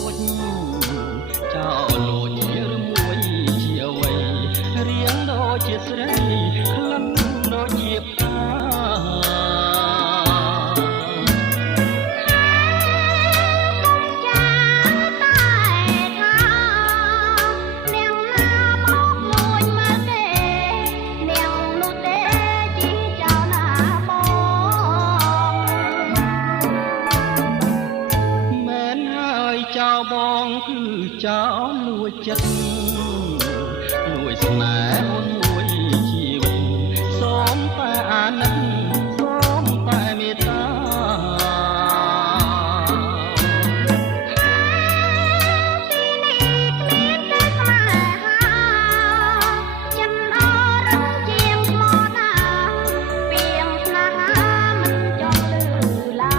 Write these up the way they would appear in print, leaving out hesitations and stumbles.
ួចចោលលួចឬមួយជាអ្វីរៀងដូចជាស្រីក្លិនដូចជាផ្កាចោលបងគឺចោលលួចចិត្តលួចស្នេហ៍មួយជីវិតសូមតែអាណិតសូមតែមេត្តាទីនេះគ្មានតែស្នេហាចិនអរឹងជាងស្មោះណាពីងស្នេហាមិនចង់លឺឡើ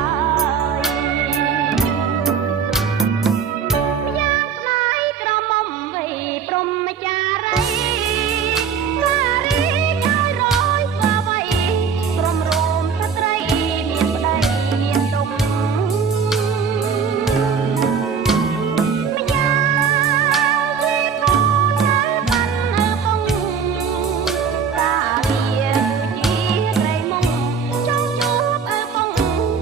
យព្រមចារីមារីឲ្យរយស្វាវៃព្រមរោមស្ត្រីមានប្តីមានទុំម្យ៉ាងវាកូននៅបាននៅពងតាវាគឺជាត្រីមុំចង់ជួបឪពង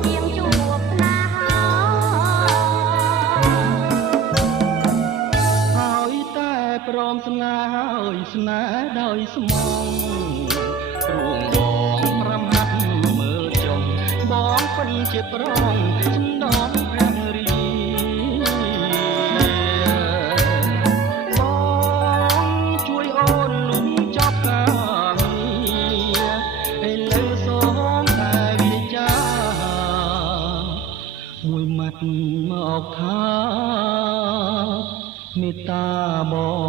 ជាងជួបស្នេហាហើយតែព្រមស្នេហ៍ហើយស្នេហ៍ដោយស្មងព្រោះបងប្រមាត់មើលចុងបងពិនជាប្រងសំដងព្រះរីបងជួយអូនលុំចប់ការងារឥឡូវសូមតែវាចាមួយម៉ាត់មកថាមេត្តាបង